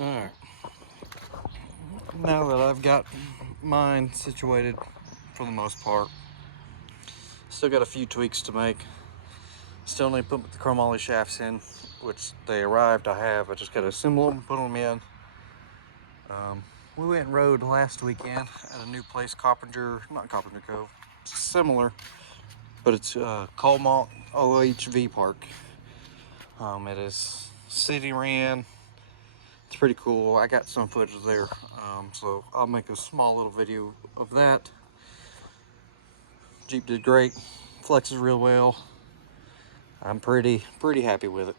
Alright, now that I've got mine situated for the most part, still got a few tweaks to make. Still need to put the chromoly shafts in, which they arrived. I just got to assemble them, put them in. We went and rode last weekend at a new place, not Carpenter Cove, it's similar, but it's Colmont OHV Park. It is city ran. It's pretty cool. I got some footage there, so I'll make a small little video of that. Jeep did great, flexes real well. I'm pretty happy with it.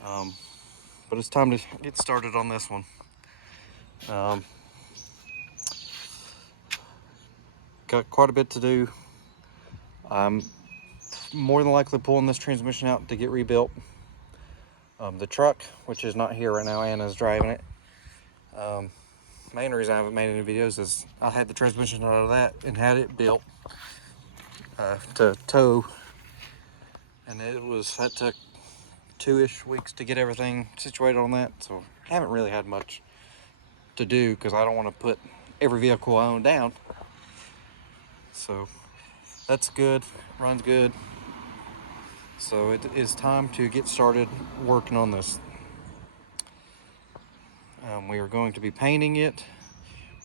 But it's time to get started on this one. Got quite a bit to do. I'm more than likely pulling this transmission out to get rebuilt. The truck, which is not here right now, Anna's driving it. Main reason I haven't made any videos is I had the transmission out of that and had it built to tow, and that took 2-ish weeks to get everything situated on that, so I haven't really had much to do because I don't want to put every vehicle I own down. So that's good, runs good. So it is time to get started working on this. We are going to be painting it,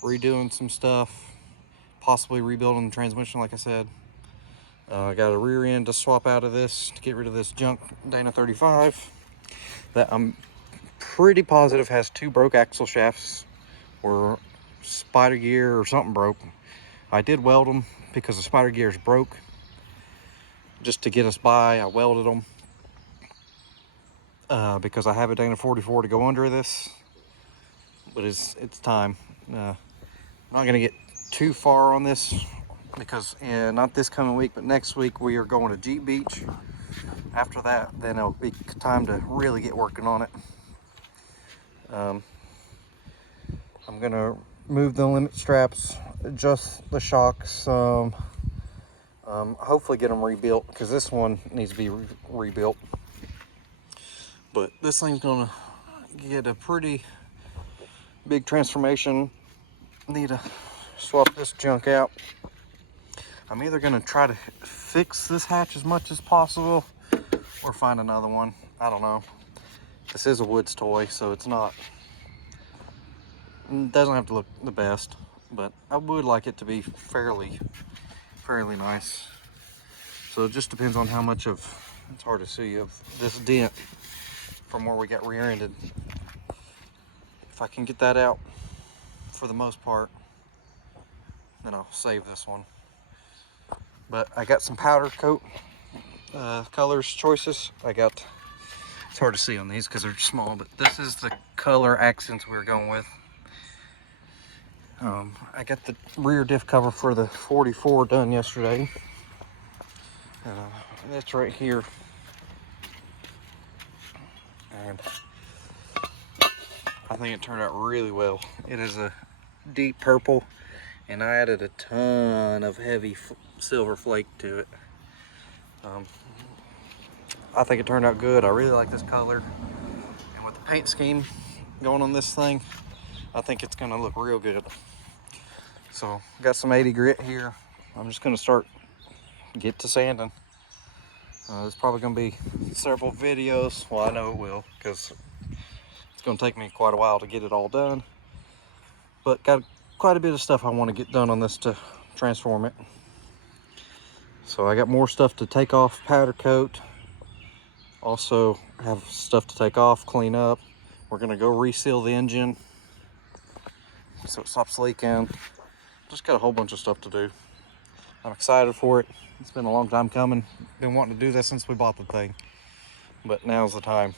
redoing some stuff, possibly rebuilding the transmission, like I said. I got a rear end to swap out of this to get rid of this junk Dana 35 that I'm pretty positive has 2 broke axle shafts or spider gear or something broke. I did weld them because the spider gears broke. Just to get us by, I welded them because I have a Dana 44 to go under this, but it's time. I'm not gonna get too far on this because not this coming week, but next week we are going to Jeep Beach. After that, then it'll be time to really get working on it. I'm gonna move the limit straps, adjust the shocks, hopefully get them rebuilt because this one needs to be rebuilt. But this thing's gonna get a pretty big transformation. Need to swap this junk out. I'm either gonna try to fix this hatch as much as possible or find another one. I don't know. This is a Woods toy, so it doesn't have to look the best, but I would like it to be fairly nice. So it just depends on how much of, it's hard to see, of this dent from where we got rear-ended. If I can get that out for the most part, then I'll save this one. But I got some powder coat colors choices. It's hard to see on these because they're small, but this is the color accents we're going with. I got the rear diff cover for the 44 done yesterday. That's right here. And I think it turned out really well. It is a deep purple, and I added a ton of heavy silver flake to it. I think it turned out good. I really like this color, and with the paint scheme going on this thing, I think it's gonna look real good. So got some 80 grit here. I'm just gonna get to sanding. There's probably gonna be several videos. Well, I know it will, because it's gonna take me quite a while to get it all done. But got quite a bit of stuff I want to get done on this to transform it. So I got more stuff to take off, powder coat. Also have stuff to take off, clean up. We're gonna go reseal the engine so it stops leaking. Just got a whole bunch of stuff to do. I'm excited for it. It's been a long time coming. Been wanting to do this since we bought the thing, but now's the time.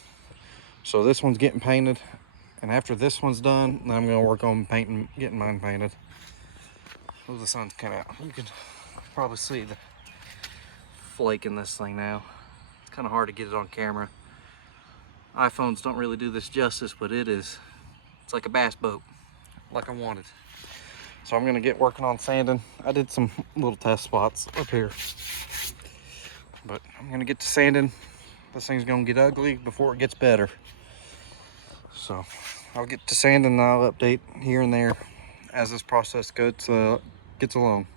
So this one's getting painted, and after this one's done, then I'm gonna work on getting mine painted. Oh, the sun's coming out. You can probably see the flake in this thing now. It's kind of hard to get it on camera. iPhones don't really do this justice, but it's like a bass boat, like I wanted. So I'm gonna get working on sanding. I did some little test spots up here, but I'm gonna get to sanding. This thing's gonna get ugly before it gets better. So I'll get to sanding and I'll update here and there as this process gets along.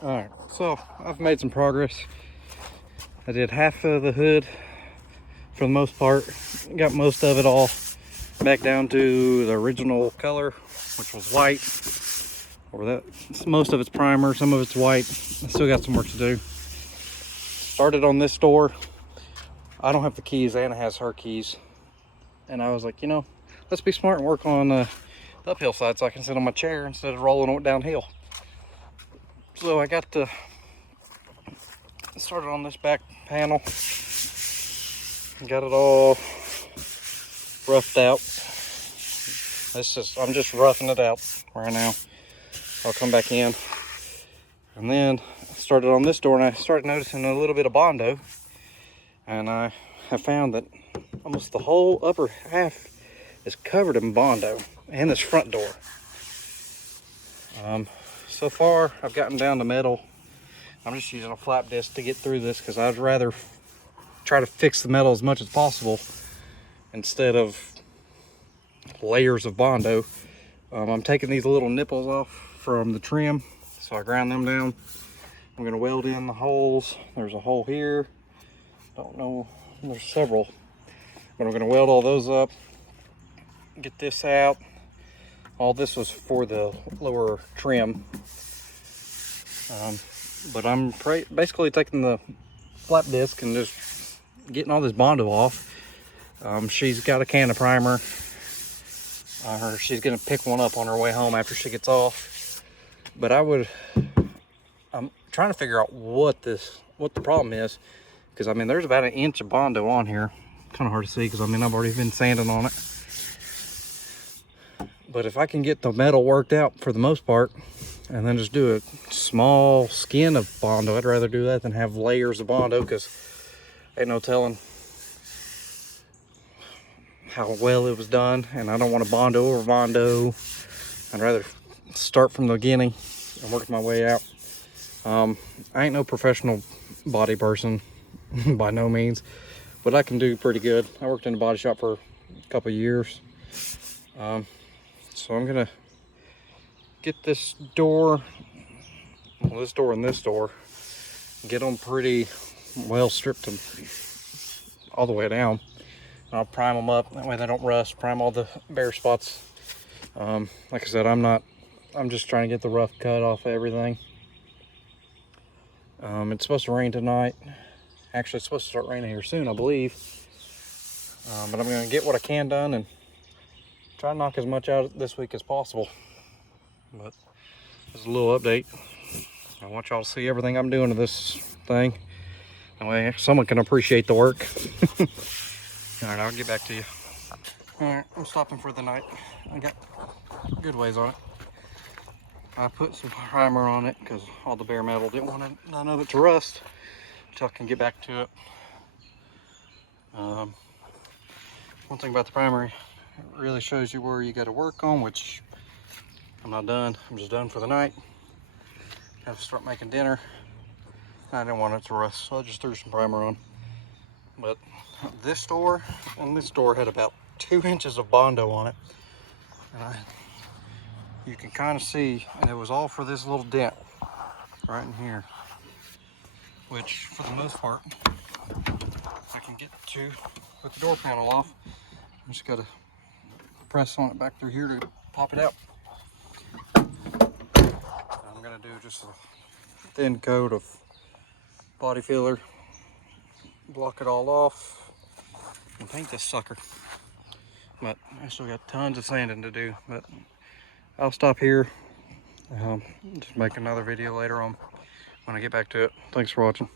All right, so I've made some progress. I did half of the hood for the most part. Got most of it all back down to the original color, which was white. Or that, most of it's primer, some of it's white. I still got some work to do. Started on this door. I don't have the keys, Anna has her keys. And I was like, you know, let's be smart and work on the uphill side so I can sit on my chair instead of rolling it downhill. So I got started on this back panel. Got it all roughed out. I'm just roughing it out right now. I'll come back in. And then I started on this door and I started noticing a little bit of Bondo. And I have found that almost the whole upper half is covered in Bondo, and this front door. So far I've gotten down to metal. I'm just using a flap disc to get through this because I'd rather try to fix the metal as much as possible instead of layers of Bondo. I'm taking these little nipples off from the trim, so I ground them down. I'm going to weld in the holes. There's a hole here, don't know, there's several, but I'm going to weld all those up, get this out. All this was for the lower trim, but I'm basically taking the flap disc and just getting all this Bondo off. She's got a can of primer. She's gonna pick one up on her way home after she gets off. But I'm trying to figure out what the problem is, because I mean there's about 1 inch of Bondo on here. Kind of hard to see because I mean I've already been sanding on it. But if I can get the metal worked out for the most part, and then just do a small skin of Bondo, I'd rather do that than have layers of Bondo, because ain't no telling how well it was done, and I don't want to Bondo over Bondo. I'd rather start from the beginning and work my way out. I ain't no professional body person by no means, but I can do pretty good. I worked in a body shop for a couple of years. So I'm gonna get this door, well, this door and this door, get them pretty well stripped them all the way down. I'll prime them up, that way they don't rust, prime all the bare spots. Like I said, I'm just trying to get the rough cut off of everything. It's supposed to rain tonight. Actually, it's supposed to start raining here soon, I believe. But I'm gonna get what I can done and try to knock as much out this week as possible. But this is a little update. I want y'all to see everything I'm doing to this thing. That way someone can appreciate the work. All right, I'll get back to you. All right, I'm stopping for the night. I got good ways on it. I put some primer on it because all the bare metal, didn't want none of it to rust until I can get back to it. One thing about the primer, it really shows you where you got to work on, which I'm not done. I'm just done for the night. Have to start making dinner. I didn't want it to rust, so I just threw some primer on. But this door and this door had about 2 inches of Bondo on it. And you can kind of see, and it was all for this little dent right in here, which for the most part, I can get to with the door panel off. I just gotta press on it back through here to pop it out. I'm gonna do just a thin coat of body filler, block it all off, and paint this sucker. But I still got tons of sanding to do, but I'll stop here. Just make another video later on when I get back to it. Thanks for watching.